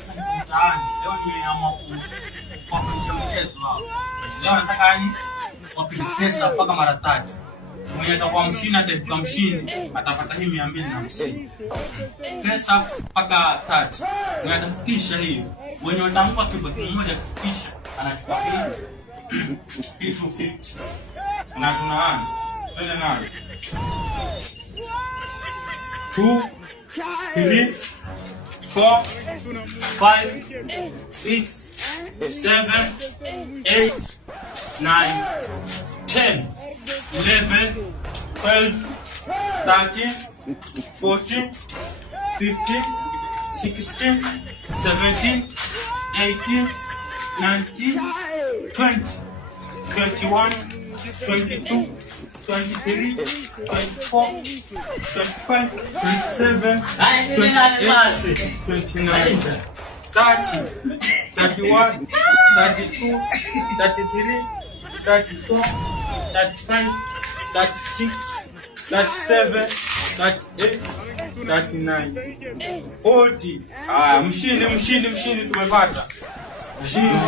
sasa niko mtaani. Leo nimeamua kuwafundisha mchezo hao. Leo nataka yani wapige pesa mpaka mara 3. Mwenye atakuwa mshindi atafika mshindi atapata hii 250. Pesa mpaka 3. Mwenye atafikisha hiyo. Wenye watampa kibaki mmoja kufikisha anachukua hii 250. Na tunaanza. Twende nayo. 2 3 4 5 6 7 8 9 10 11 12 13 14 15 16 17 18 19 20 21 22 23 24 25 27 28 29 30 31 32 33 34 35 36 37 38 39 40. Ah, mshindi tumepata. Mshindi.